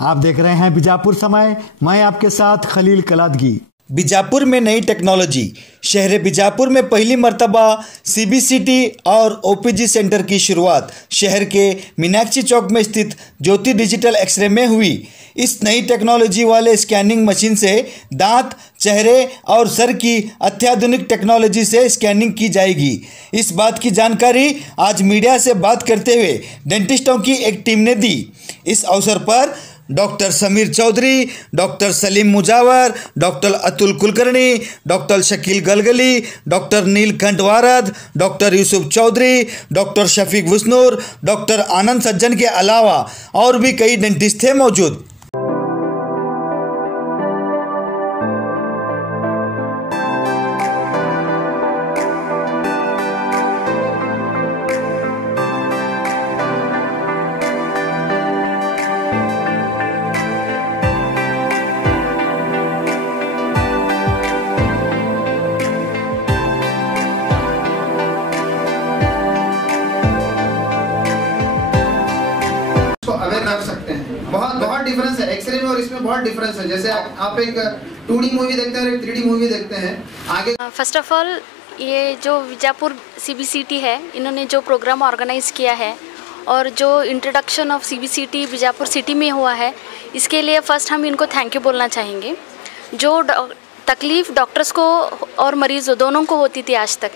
आप देख रहे हैं बीजापुर समय। मैं आपके साथ खलील कलादगी। बीजापुर में नई टेक्नोलॉजी। शहर बीजापुर में पहली मर्तबा सीबीसीटी और ओपीजी सेंटर की शुरुआत शहर के मीनाक्षी चौक में स्थित ज्योति डिजिटल एक्सरे में हुई। इस नई टेक्नोलॉजी वाले स्कैनिंग मशीन से दांत, चेहरे और सर की अत्याधुनिक टेक्नोलॉजी से स्कैनिंग की जाएगी। इस बात की जानकारी आज मीडिया से बात करते हुए डेंटिस्टों की एक टीम ने दी। इस अवसर पर doctor Samir Chaudhary, doctor Salim Mujawar, doctor Atul Kulkarni, doctor Shakeel Galgali, doctor Neelkanth Warad, doctor Yusuf Chaudhary, doctor Shafiq Wusnoor, doctor Anand Sajjan के अलावा और भी कई डेंटिस्ट थे मौजूद। अवेयर कर सकते हैं। बहुत डिफरेंस है एक्सरे में और इसमें, बहुत डिफरेंस है। जैसे आप एक 2D मूवी देखते हैं और एक 3D मूवी देखते हैं। आगे फर्स्ट ऑफ ऑल ये जो बीजापुर सीबीसीटी है, इन्होंने जो प्रोग्राम ऑर्गेनाइज़ किया है और जो introduction of CBCT Bijapur city में हुआ है, इसके लिए फ़र्स्ट हम इनको थैंक यू बोलना चाहेंगे। जो तकलीफ़ डॉक्टर्स को और मरीज़ दोनों को होती थी आज तक,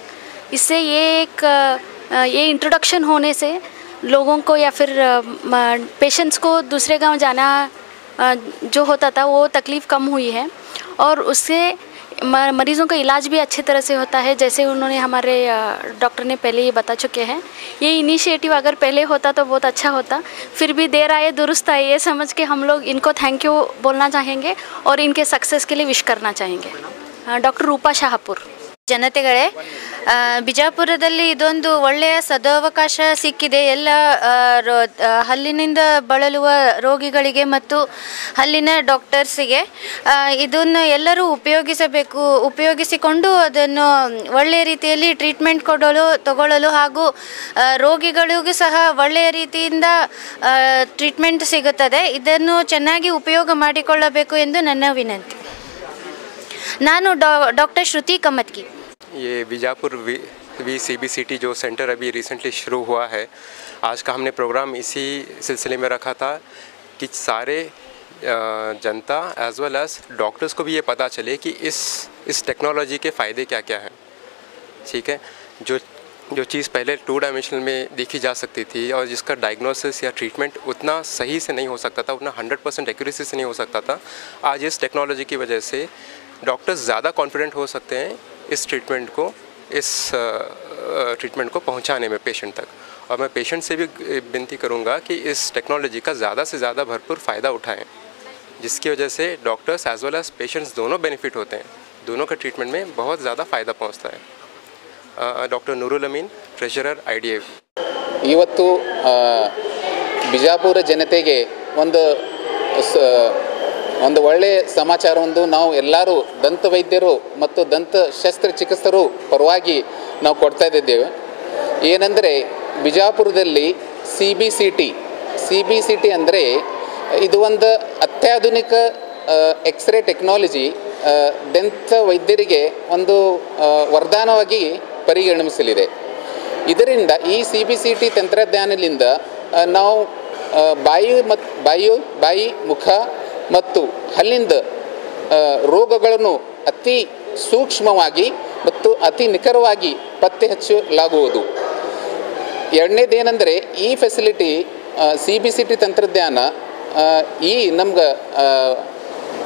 इससे ये इंट्रोडक्शन होने से लोगों को या फिर पेशेंट्स को दूसरे गांव जाना जो होता था वो तकलीफ़ कम हुई है और उससे मरीज़ों का इलाज भी अच्छी तरह से होता है। जैसे उन्होंने हमारे डॉक्टर ने पहले ये बता चुके हैं, ये इनिशिएटिव अगर पहले होता तो बहुत अच्छा होता। फिर भी देर आए दुरुस्त आए, ये समझ के हम लोग इनको थैंक यू बोलना चाहेंगे और इनके सक्सेस के लिए विश करना चाहेंगे। डॉक्टर रूपा शाहपुर। ಜನತೆಗಳೇ, ಬಿಜಾಪುರದಲ್ಲಿ ಇದೊಂದು ಒಳ್ಳೆಯ ಸದಾವಕಾಶ ಸಿಕ್ಕಿದೆ ಎಲ್ಲ ಹಲ್ಲಿನಿಂದ ಬಳಲುವ ರೋಗಿಗಳಿಗೆ ಮತ್ತು ಹಲ್ಲಿನ ಡಾಕ್ಟರ್ಸಿಗೆ। ಇದನ್ನು ಎಲ್ಲರೂ ಉಪಯೋಗಿಸಿಕೊಂಡು ಅದನ್ನು ಒಳ್ಳೆಯ ರೀತಿಯಲ್ಲಿ ಟ್ರೀಟ್ಮೆಂಟ್ ತಗೊಳ್ಳಲು ಹಾಗೂ ರೋಗಿಗಳಿಗೂ ಸಹ ಒಳ್ಳೆಯ ರೀತಿಯಿಂದ ಟ್ರೀಟ್ಮೆಂಟ್ ಸಿಗುತ್ತದೆ। ಇದನ್ನು ಚೆನ್ನಾಗಿ ಉಪಯೋಗ ಮಾಡಿಕೊಳ್ಳಬೇಕು ಎಂದು ನನ್ನ ವಿನಂತಿ। ನಾನು डॉक्टर श्रुति कमतकी। ये बीजापुर सीबीसीटी जो सेंटर अभी रिसेंटली शुरू हुआ है, आज का हमने प्रोग्राम इसी सिलसिले में रखा था कि सारे जनता एज वेल एज डॉक्टर्स को भी ये पता चले कि इस टेक्नोलॉजी के फ़ायदे क्या क्या हैं। ठीक है, जो चीज़ पहले 2 डायमेंशनल में देखी जा सकती थी और जिसका डायग्नोसिस या ट्रीटमेंट उतना सही से नहीं हो सकता था, उतना 100% एक्यूरेसी से नहीं हो सकता था, आज इस टेक्नोलॉजी की वजह से डॉक्टर्स ज़्यादा कॉन्फिडेंट हो सकते हैं इस ट्रीटमेंट को पहुंचाने में पेशेंट तक। और मैं पेशेंट से भी विनती करूंगा कि इस टेक्नोलॉजी का ज़्यादा से ज़्यादा भरपूर फ़ायदा उठाएं, जिसकी वजह से doctors as well as patients दोनों बेनिफिट होते हैं, दोनों का ट्रीटमेंट में बहुत ज़्यादा फ़ायदा पहुँचता है। डॉक्टर नूरुल अमीन, ट्रेजरर IDF। ಇವತ್ತು ಬಿಜಾಪುರ ಜನತೆಗೆ ಒಂದು ಒಳ್ಳೆಯ ಸಮಾಚಾರವೊಂದು ನಾವು ಎಲ್ಲರೂ ದಂತ ವೈದ್ಯರು ಮತ್ತು ದಂತ ಶಸ್ತ್ರಚಿಕಿತ್ಸಕರು ಪರವಾಗಿ ನಾವು ಕೊಡ್ತಾ ಇದ್ದೇವೆ। ಏನೆಂದರೆ ಬಿಜಾಪುರದಲ್ಲಿ CBCT ಅಂದರೆ ಇದು ಒಂದು ಅತ್ಯಾಧುನಿಕ ಎಕ್ಸ್ರೇ ಟೆಕ್ನಾಲಜಿ ದಂತ ವೈದ್ಯರಿಗೆ ಒಂದು ವರದಾನವಾಗಿ ಪರಿಗಣಿಸಲಿದೆ। ಇದರಿಂದ ಈ CBCT ತಂತ್ರಜ್ಞಾನದಿಂದ ನಾವು ಬಾಯಿ, ಮುಖ ಮತ್ತು ಹಲ್ಲಿನ ರೋಗಗಳನ್ನು ಅತಿ ಸೂಕ್ಷ್ಮವಾಗಿ ಮತ್ತು ಅತಿ ನಿಖರವಾಗಿ ಪತ್ತೆ ಹಚ್ಚಲಾಗುವುದು। ಎರಡನೇದೇನೆಂದರೆ ಈ ಫೆಸಿಲಿಟಿ CBCT ತಂತ್ರಜ್ಞಾನ ಈ ನಮ್ಗೆ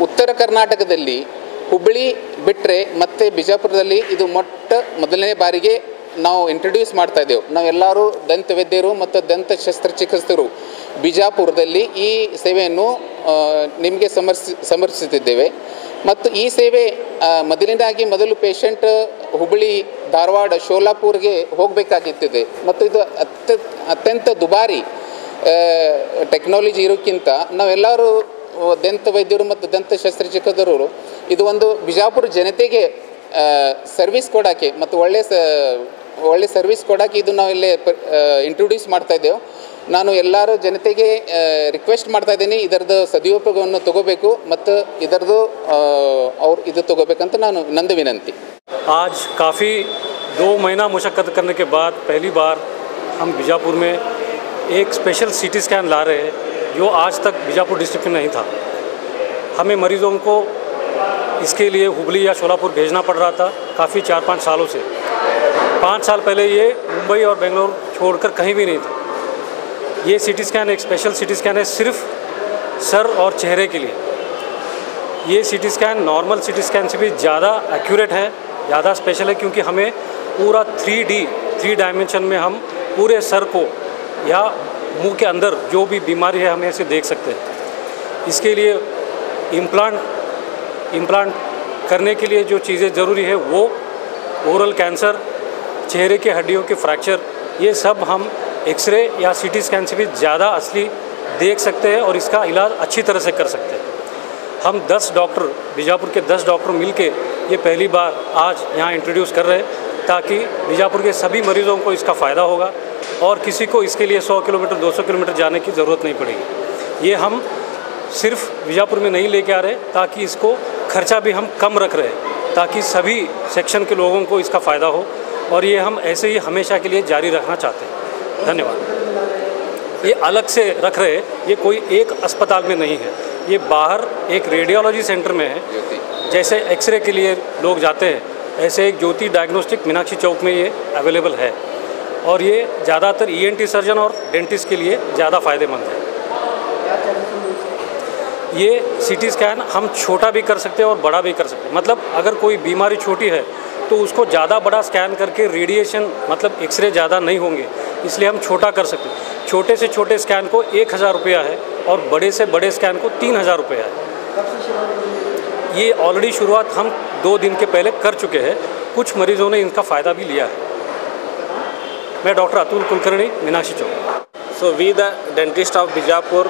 ಉತ್ತರ ಕರ್ನಾಟಕದಲ್ಲಿ ಹುಬ್ಬಳ್ಳಿ ಬಿಟ್ಟರೆ ಮತ್ತು ಬಿಜಾಪುರದಲ್ಲಿ ಇದು ಮೊದಲನೇ ಬಾರಿಗೆ ನಾವು ಇಂಟ್ರೊಡ್ಯೂಸ್ ಮಾಡ್ತಾ ಇದ್ದೇವೆ। ನಾವೆಲ್ಲರೂ ದಂತ ವೈದ್ಯರು ಮತ್ತು ದಂತ ಶಸ್ತ್ರಚಿಕಿತ್ಸಕರು ಬಿಜಾಪುರದಲ್ಲಿ ಈ ಸೇವೆಯನ್ನು ನಿಮಗೆ ಸಮರ್ಪಿಸುತ್ತಿದ್ದೇವೆ। ಮತ್ತು ಈ ಸೇವೆ ಮೊದಲು ಪೇಷಂಟ್ ಹುಬ್ಬಳ್ಳಿ, ಧಾರವಾಡ, ಶೋಲಾಪುರ್ಗೆ ಹೋಗಬೇಕಾಗಿತ್ತದೆ ಮತ್ತು ಇದು ಅತ್ಯಂತ ದುಬಾರಿ ಟೆಕ್ನಾಲಜಿ ಇರೋಕ್ಕಿಂತ ನಾವೆಲ್ಲರೂ ದಂತ ವೈದ್ಯರು ಮತ್ತು ದಂತ ಶಸ್ತ್ರಚಿಕಿತ್ಸಕರು ಇದು ಒಂದು ಬಿಜಾಪುರ ಜನತೆಗೆ ಸರ್ವಿಸ್ ಕೊಡೋಕ್ಕೆ ಮತ್ತು ಒಳ್ಳೆ ಸರ್ವಿಸ್ ಕೊಡೋಕ್ಕೆ ಇದು ನಾವು ಇಲ್ಲಿ ಇಂಟ್ರೊಡ್ಯೂಸ್ ಮಾಡ್ತಾ ಇದ್ದೇವೆ। ನಾನು ಎಲ್ಲರೂ ಜನತೆಗೆ ರಿಕ್ವೆಸ್ಟ್ ಮಾಡ್ತಾ ಇದ್ದೀನಿ, ಇದರದ್ದು ಸದುಪಯೋಗವನ್ನು ತಗೋಬೇಕು ಮತ್ತು ಇದರದ್ದು ಅವ್ರು ಇದು ತಗೋಬೇಕಂತ ನಂದು ವಿನಂತಿ. आज काफ़ी 2 महीना मुशक्क़त करने के बाद पहली बार हम बीजापुर में एक स्पेशल सीटी स्कैन ला रहे हैं जो आज तक बीजापुर डिस्ट्रिक्ट में नहीं था. हमें मरीज़ों को इसके लिए हुबली या शोलापुर भेजना पड़ रहा था काफ़ी 4-5 सालों से. 5 साल पहले ये मुंबई और बेंगलोर छोड़कर कहीं भी नहीं था. ये सीटी स्कैन एक स्पेशल सीटी स्कैन है सिर्फ सर और चेहरे के लिए. ये CT scan normal CT scan से भी ज़्यादा एक्यूरेट है, ज़्यादा स्पेशल है, क्योंकि हमें पूरा 3 डायमेंशन में हम पूरे सर को या मुंह के अंदर जो भी बीमारी है हमें इसे देख सकते हैं. इसके लिए इम्प्लांट करने के लिए जो चीज़ें ज़रूरी है वो ओरल कैंसर, चेहरे के हड्डियों के फ्रैक्चर, ये सब हम एक्सरे या सीटी स्कैन से भी ज़्यादा असली देख सकते हैं और इसका इलाज अच्छी तरह से कर सकते हैं. हम 10 डॉक्टर, बीजापुर के 10 डॉक्टर मिलके ये पहली बार आज यहाँ इंट्रोड्यूस कर रहे हैं ताकि बीजापुर के सभी मरीज़ों को इसका फ़ायदा होगा और किसी को इसके लिए 100 किलोमीटर 200 किलोमीटर जाने की ज़रूरत नहीं पड़ेगी. ये हम सिर्फ बीजापुर में नहीं लेके आ रहे ताकि इसको खर्चा भी हम कम रख रहे हैं ताकि सभी सेक्शन के लोगों को इसका फ़ायदा हो और ये हम ऐसे ही हमेशा के लिए जारी रखना चाहते हैं. धन्यवाद. ये अलग से रख रहे हैं, ये कोई एक अस्पताल में नहीं है, ये बाहर एक रेडियोलॉजी सेंटर में है. जैसे एक्सरे के लिए लोग जाते हैं ऐसे एक ज्योति डायग्नोस्टिक मीनाक्षी चौक में ये अवेलेबल है और ये ज़्यादातर ENT सर्जन और डेंटिस्ट के लिए ज़्यादा फ़ायदेमंद है. ये सीटी स्कैन हम छोटा भी कर सकते हैं और बड़ा भी कर सकते हैं. मतलब अगर कोई बीमारी छोटी है तो उसको ज़्यादा बड़ा स्कैन करके रेडिएशन मतलब एक्सरे ज़्यादा नहीं होंगे, इसलिए हम छोटा कर सकते हैं. छोटे से छोटे स्कैन को 1000 रुपया है और बड़े से बड़े स्कैन को 3000 रुपया है. ये ऑलरेडी शुरुआत हम 2 दिन के पहले कर चुके हैं. कुछ मरीजों ने इनका फ़ायदा भी लिया है. मैं doctor Atul Kulkarni, Meenakshi Chowk. So we the dentist of Bijapur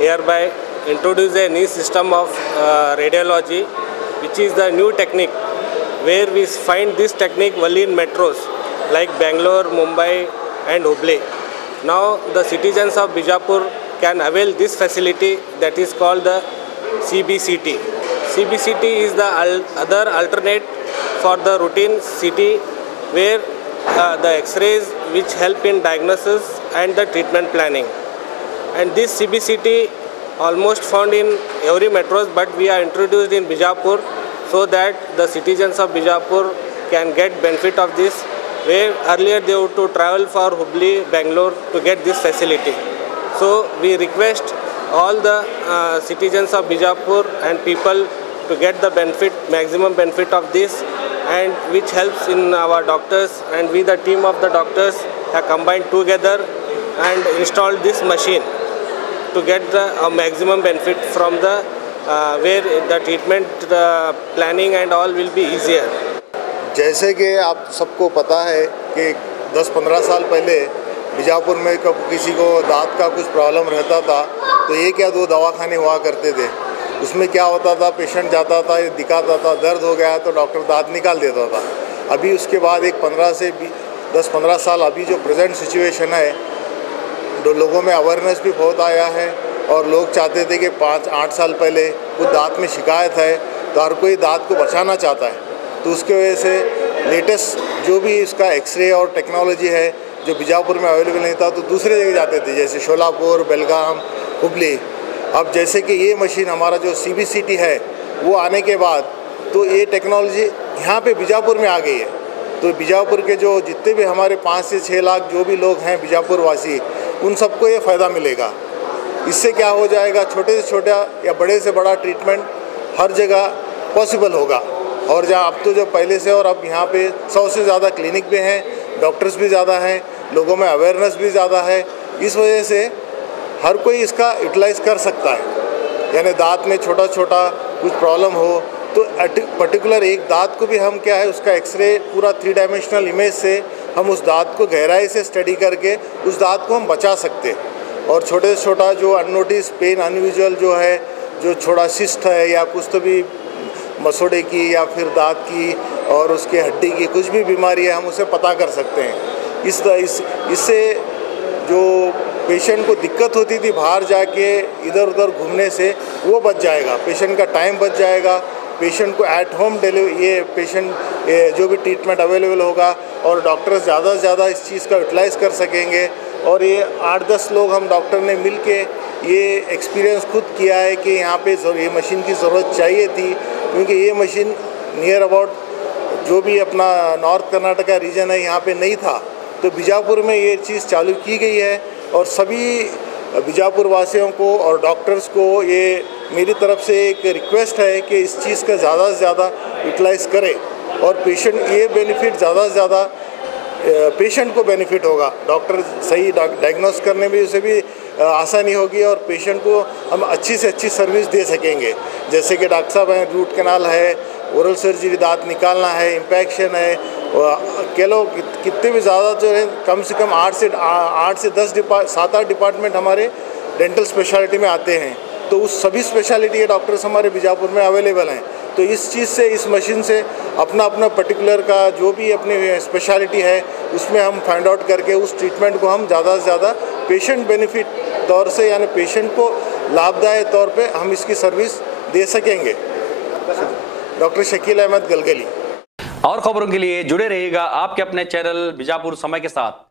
hereby introduce a new system of radiology, which is the new technique where we find this technique only in metros like Bangalore, Mumbai and Hubli. Now the citizens of Bijapur can avail this facility that is called the CBCT. CBCT is the other alternate for the routine CT where the X-rays which help in diagnosis and the treatment planning. And this CBCT almost found in every metros, but we are introduced in Bijapur so that the citizens of Bijapur can get benefit of this, where earlier they would to travel for Hubli, Bangalore to get this facility. So we request all the citizens of Bijapur and people to get the benefit, maximum benefit of this, and which helps in our doctors, and we the team of the doctors have combined together and installed this machine to get the maximum benefit from the where the treatment planning and all will be easier. जैसे कि आप सबको पता है कि 10-15 साल पहले बीजापुर में कब किसी को दांत का कुछ प्रॉब्लम रहता था तो एक या 2 दवाखाने हुआ करते थे. उसमें क्या होता था, पेशेंट जाता था, दिखाता था, दर्द हो गया तो डॉक्टर दांत निकाल देता था. अभी उसके बाद एक 10-15 साल अभी जो प्रेजेंट सिचुएशन है, तो लोगों में अवेयरनेस भी बहुत आया है और लोग चाहते थे कि 5-8 साल पहले कुछ दांत में शिकायत है तो हर कोई दांत को बचाना चाहता है. तो उसके वजह से लेटेस्ट जो भी इसका एक्सरे और टेक्नोलॉजी है जो बीजापुर में अवेलेबल नहीं था तो दूसरे जगह जाते थे, जैसे शोलापुर, बेलगाम, हुबली. अब जैसे कि ये मशीन हमारा जो CBCT है वो आने के बाद तो ये टेक्नोलॉजी यहाँ पे बीजापुर में आ गई है. तो बीजापुर के जो जितने भी हमारे 5 से 6 लाख जो भी लोग हैं बीजापुर वासी, उन सबको ये फ़ायदा मिलेगा. इससे क्या हो जाएगा, छोटे से छोटा या बड़े से बड़ा ट्रीटमेंट हर जगह पॉसिबल होगा. और जहाँ अब तो जो पहले से और अब यहाँ पे 100 से ज़्यादा क्लिनिक भी हैं, डॉक्टर्स भी ज़्यादा हैं, लोगों में अवेयरनेस भी ज़्यादा है. इस वजह से हर कोई इसका यूटिलाइज़ कर सकता है. यानी दांत में छोटा छोटा कुछ प्रॉब्लम हो तो पर्टिकुलर एक दांत को भी हम क्या है उसका एक्सरे पूरा 3 डायमेंशनल इमेज से हम उस दांत को गहराई से स्टडी करके उस दांत को हम बचा सकते हैं. और छोटे से छोटा जो अननोटिस पेन अनयूजुअल जो है, जो छोटा सिस्ट है या कुछ तो भी मसोड़े की या फिर दांत की और उसके हड्डी की कुछ भी बीमारी है हम उसे पता कर सकते हैं. इससे जो पेशेंट को दिक्कत होती थी बाहर जाके इधर उधर घूमने से, वो बच जाएगा। पेशेंट का टाइम बच जाएगा। पेशेंट को एट होम डिलीवरी, ये पेशेंट जो भी ट्रीटमेंट अवेलेबल होगा और डॉक्टर्स ज़्यादा से ज़्यादा इस चीज़ का यूटिलाइज़ कर सकेंगे। और ये 8-10 लोग हम डॉक्टर ने मिल के ये एक्सपीरियंस खुद किया है कि यहाँ पे ये मशीन की ज़रूरत चाहिए थी, क्योंकि ये मशीन नियर अबाउट जो भी अपना नॉर्थ कर्नाटका रीजन है यहाँ पे नहीं था। तो बीजापुर में ये चीज़ चालू की गई है और सभी बीजापुर वासियों को और डॉक्टर्स को ये मेरी तरफ से एक रिक्वेस्ट है कि इस चीज़ का ज़्यादा से ज़्यादा यूटिलाइज़ करें और पेशेंट ये बेनिफिट ज़्यादा से ज़्यादा पेशेंट को बेनिफिट होगा। डॉक्टर सही डायग्नोस करने में उसे भी आसानी होगी और पेशेंट को हम अच्छी से अच्छी सर्विस दे सकेंगे। जैसे कि डॉक्टर साहब हैं, रूट कैनाल है, ओरल सर्जरी, दांत निकालना है, इम्पैक्शन है, कह लो कितने भी ज़्यादा जो है कम से कम 8 से 10 7-8 डिपार्टमेंट हमारे डेंटल स्पेशलिटी में आते हैं। तो उस सभी स्पेशलिटी के डॉक्टर्स हमारे बीजापुर में अवेलेबल हैं। तो इस चीज़ से, इस मशीन से अपना अपना पर्टिकुलर का जो भी अपनी स्पेशलिटी है उसमें हम फाइंड आउट करके उस ट्रीटमेंट को हम ज़्यादा से ज़्यादा पेशेंट बेनिफिट तौर से, यानी पेशेंट को लाभदायक तौर पे हम इसकी सर्विस दे सकेंगे। डॉक्टर शकील अहमद गलगली। और खबरों के लिए जुड़े रहिएगा आपके अपने चैनल बीजापुर समय के साथ।